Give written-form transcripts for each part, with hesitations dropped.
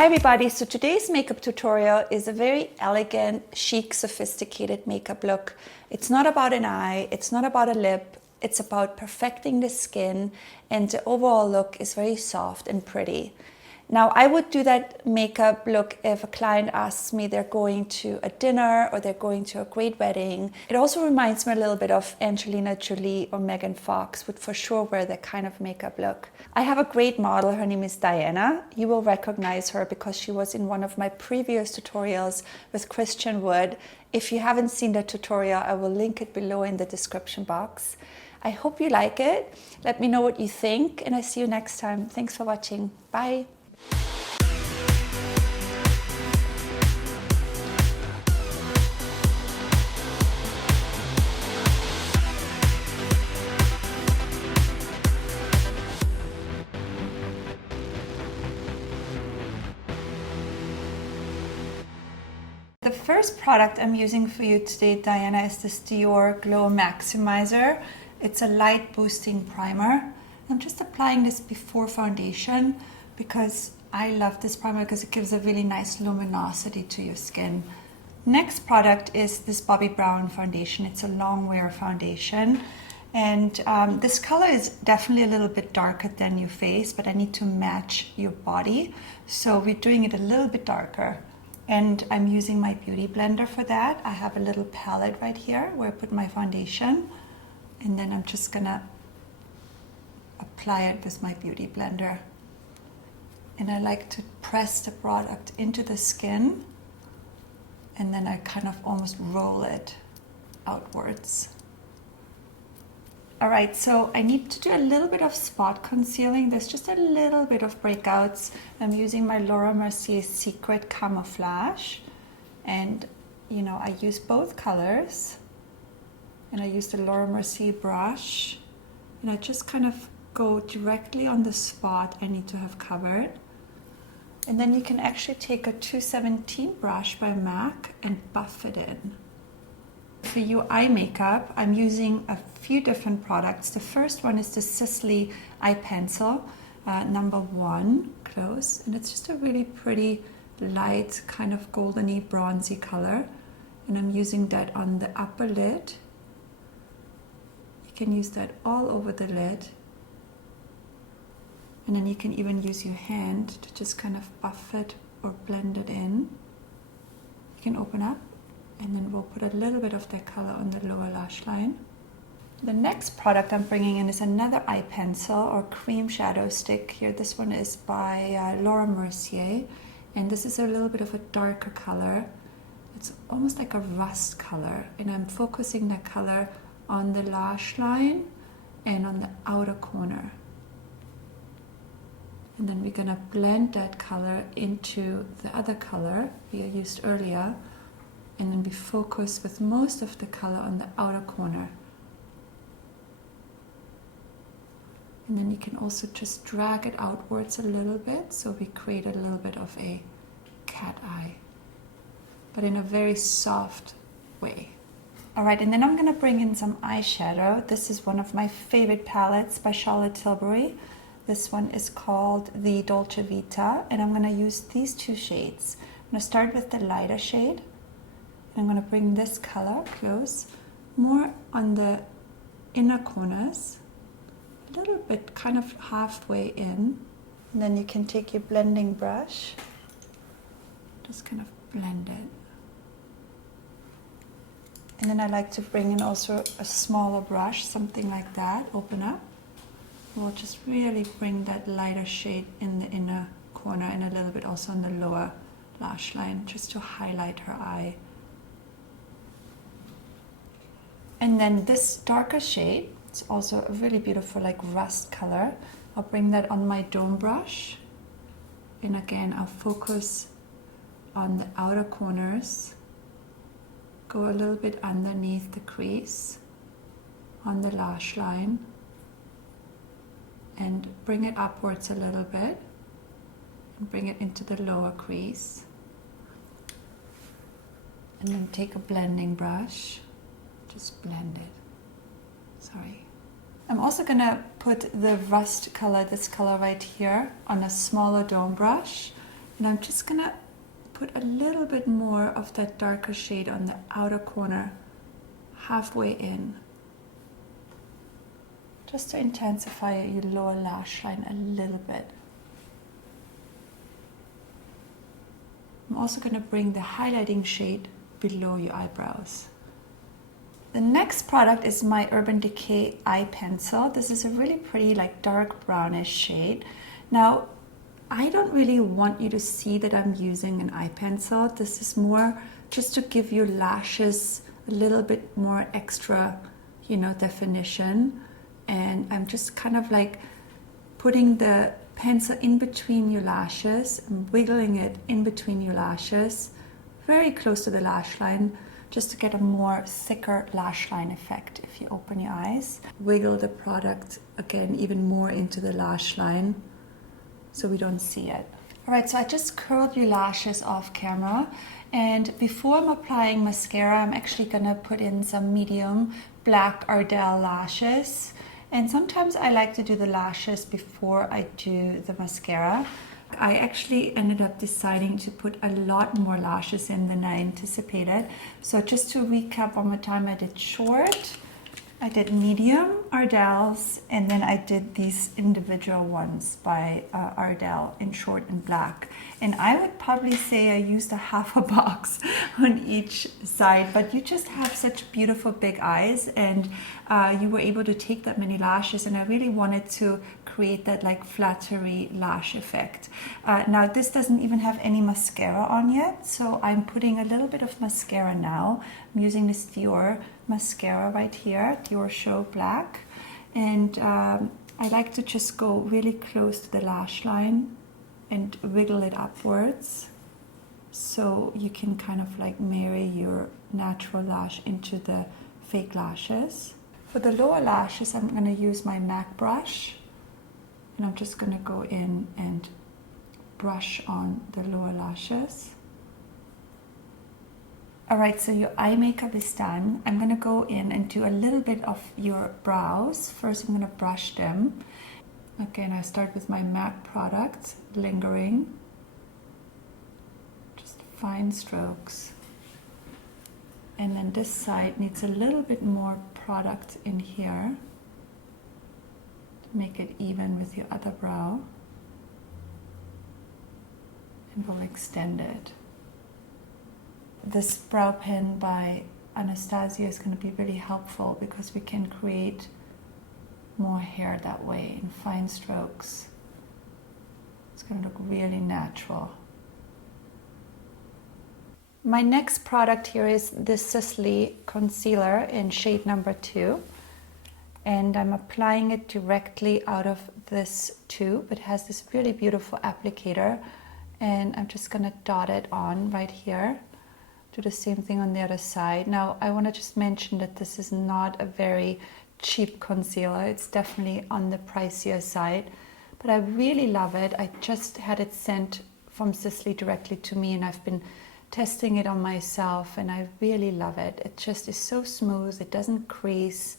Hi everybody, so today's makeup tutorial is a very elegant, chic, sophisticated makeup look. It's not about an eye, it's not about a lip, it's about perfecting the skin, and the overall look is very soft and pretty. Now, I would do that makeup look if a client asks me they're going to a dinner or they're going to a great wedding. It also reminds me a little bit of Angelina Jolie or Megan Fox would for sure wear that kind of makeup look. I have a great model, her name is Diana. You will recognize her because she was in one of my previous tutorials with Christian Wood. If you haven't seen the tutorial, I will link it below in the description box. I hope you like it. Let me know what you think and I see you next time. Thanks for watching. Bye. The first product I'm using for you today, Diana, is this Dior Glow Maximizer. It's a light boosting primer. I'm just applying this before foundation because I love this primer because it gives a really nice luminosity to your skin. Next product is this Bobbi Brown foundation. It's a long wear foundation. And this color is definitely a little bit darker than your face, but I need to match your body. So we're doing it a little bit darker. And I'm using my beauty blender for that. I have a little palette right here where I put my foundation. And then I'm just gonna apply it with my beauty blender. And I like to press the product into the skin. And then I kind of almost roll it outwards. All right, so I need to do a little bit of spot concealing. There's just a little bit of breakouts. I'm using my Laura Mercier Secret Camouflage. And, you know, I use both colors. And I use the Laura Mercier brush. And I just kind of go directly on the spot I need to have covered. And then you can actually take a 217 brush by MAC and buff it in. For your eye makeup, I'm using a few different products. The first one is the Sisley Eye Pencil, number 1, close. And it's just a really pretty, light, kind of goldeny, bronzy color. And I'm using that on the upper lid. You can use that all over the lid. And then you can even use your hand to just kind of buff it or blend it in. You can open up. And then we'll put a little bit of that color on the lower lash line. The next product I'm bringing in is another eye pencil or cream shadow stick. Here, this one is by Laura Mercier. And this is a little bit of a darker color. It's almost like a rust color. And I'm focusing that color on the lash line and on the outer corner. And then we're gonna blend that color into the other color we used earlier. And then we focus with most of the color on the outer corner. And then you can also just drag it outwards a little bit, so we create a little bit of a cat eye, but in a very soft way. All right, and then I'm gonna bring in some eyeshadow. This is one of my favorite palettes by Charlotte Tilbury. This one is called the Dolce Vita, and I'm gonna use these two shades. I'm gonna start with the lighter shade. I'm going to bring this color close, more on the inner corners, a little bit kind of halfway in. And then you can take your blending brush, just kind of blend it. And then I like to bring in also a smaller brush, something like that, open up. We'll just really bring that lighter shade in the inner corner and a little bit also on the lower lash line, just to highlight her eye. And then this darker shade, it's also a really beautiful like rust color. I'll bring that on my dome brush. And again, I'll focus on the outer corners. Go a little bit underneath the crease, on the lash line. And bring it upwards a little bit. And bring it into the lower crease. And then take a blending brush. Just blend it. Sorry. I'm also gonna put the rust color, this color right here, on a smaller dome brush. And I'm just gonna put a little bit more of that darker shade on the outer corner, halfway in, just to intensify your lower lash line a little bit. I'm also going to bring the highlighting shade below your eyebrows. The next product is my Urban Decay eye pencil. This is a really pretty, like, dark brownish shade. Now, I don't really want you to see that I'm using an eye pencil. This is more just to give your lashes a little bit more extra, you know, definition. And I'm just kind of like putting the pencil in between your lashes and wiggling it in between your lashes, very close to the lash line, just to get a more thicker lash line effect. If you open your eyes, wiggle the product again even more into the lash line so we don't see it. All right, so I just curled your lashes off camera, and before I'm applying mascara, I'm actually gonna put in some medium black Ardell lashes. And sometimes I like to do the lashes before I do the mascara. I actually ended up deciding to put a lot more lashes in than I anticipated. So just to recap one more time, I did short, I did medium Ardells, and then I did these individual ones by Ardell in short and black. And I would probably say I used a half a box on each side, but you just have such beautiful big eyes, and you were able to take that many lashes, and I really wanted to create that like flattery lash effect. Now this doesn't even have any mascara on yet, so I'm putting a little bit of mascara now. I'm using this Dior mascara right here, Dior Show Black, and I like to just go really close to the lash line and wiggle it upwards so you can kind of like marry your natural lash into the fake lashes. For the lower lashes, I'm going to use my MAC brush, and I'm just going to go in and brush on the lower lashes. Alright, so your eye makeup is done. I'm going to go in and do a little bit of your brows. First, I'm going to brush them. Again, I start with my MAC product, lingering. Just fine strokes. And then this side needs a little bit more product in here to make it even with your other brow. And we'll extend it. This brow pen by Anastasia is going to be really helpful because we can create more hair that way in fine strokes. It's going to look really natural. My next product here is this Sisley concealer in shade number 2, and I'm applying it directly out of this tube. It has this really beautiful applicator, and I'm just going to dot it on right here. Do the same thing on the other side. Now I want to just mention that this is not a very cheap concealer. It's definitely on the pricier side, but I really love it. I just had it sent from Sisley directly to me, and I've been testing it on myself, and I really love it. It just is so smooth, it doesn't crease,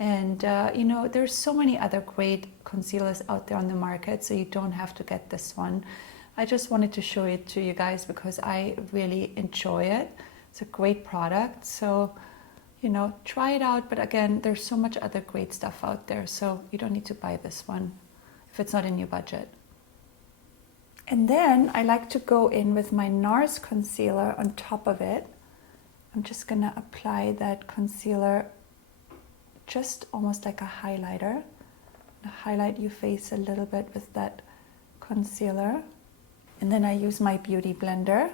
and you know, there's so many other great concealers out there on the market, so you don't have to get this one. I just wanted to show it to you guys because I really enjoy it. It's a great product, so you know, try it out. But again, there's so much other great stuff out there, so you don't need to buy this one if it's not in your budget. And then I like to go in with my NARS concealer on top of it. I'm just gonna apply that concealer just almost like a highlighter. Highlight your face a little bit with that concealer. And then I use my beauty blender.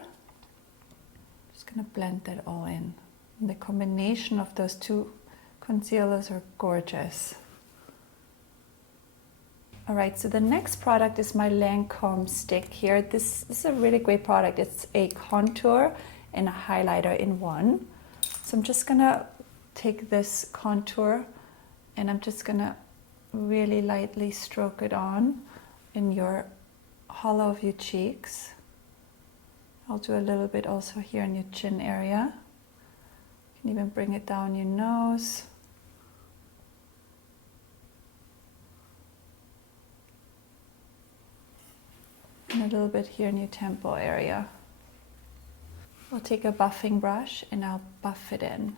Just gonna blend that all in. And the combination of those two concealers are gorgeous. All right, so the next product is my Lancome stick here. This is a really great product. It's a contour and a highlighter in one. So I'm just gonna take this contour and I'm just gonna really lightly stroke it on in your hollow of your cheeks. I'll do a little bit also here in your chin area. You can even bring it down your nose. and a little bit here in your temple area. I'll take a buffing brush and I'll buff it in.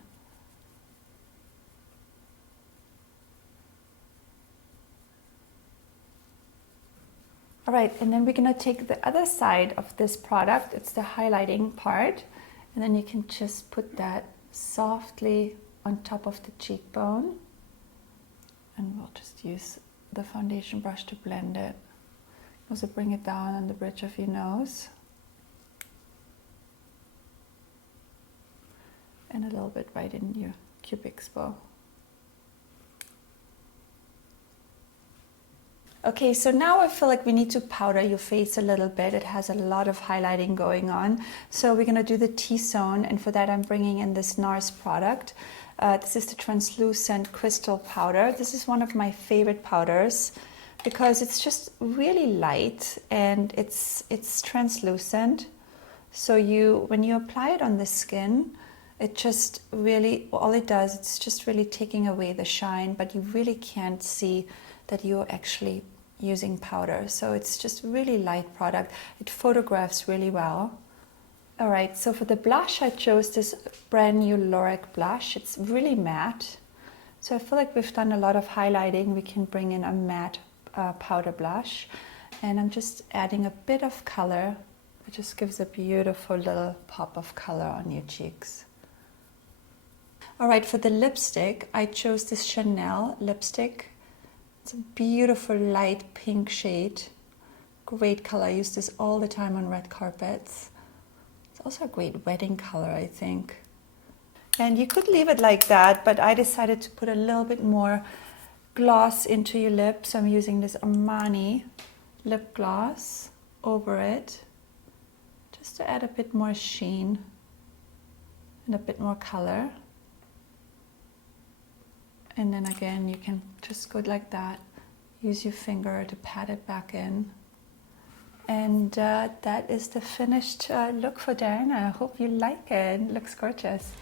All right, and then we're gonna take the other side of this product, it's the highlighting part, and then you can just put that softly on top of the cheekbone. And we'll just use the foundation brush to blend it. Also bring it down on the bridge of your nose. And a little bit right in your cupid's bow. Okay, so now I feel like we need to powder your face a little bit. It has a lot of highlighting going on. So we're gonna do the T-zone, and for that I'm bringing in this NARS product. This is the translucent crystal powder. This is one of my favorite powders because it's just really light and it's translucent. So when you apply it on the skin, it just really, all it does, it's just really taking away the shine, but you really can't see that you're actually using powder. So it's just really light product. It photographs really well. All right, so for the blush, I chose this brand new Lorac blush. It's really matte. So I feel like we've done a lot of highlighting. We can bring in a matte powder blush. And I'm just adding a bit of color. It just gives a beautiful little pop of color on your cheeks. All right, for the lipstick, I chose this Chanel lipstick. It's a beautiful light pink shade. Great color. I use this all the time on red carpets. It's also a great wedding color, I think. And you could leave it like that, but I decided to put a little bit more gloss into your lips. So I'm using this Armani lip gloss over it, just to add a bit more sheen and a bit more color. And then again, you can just go like that. Use your finger to pat it back in. And that is the finished look for Diana. I hope you like it. It looks gorgeous.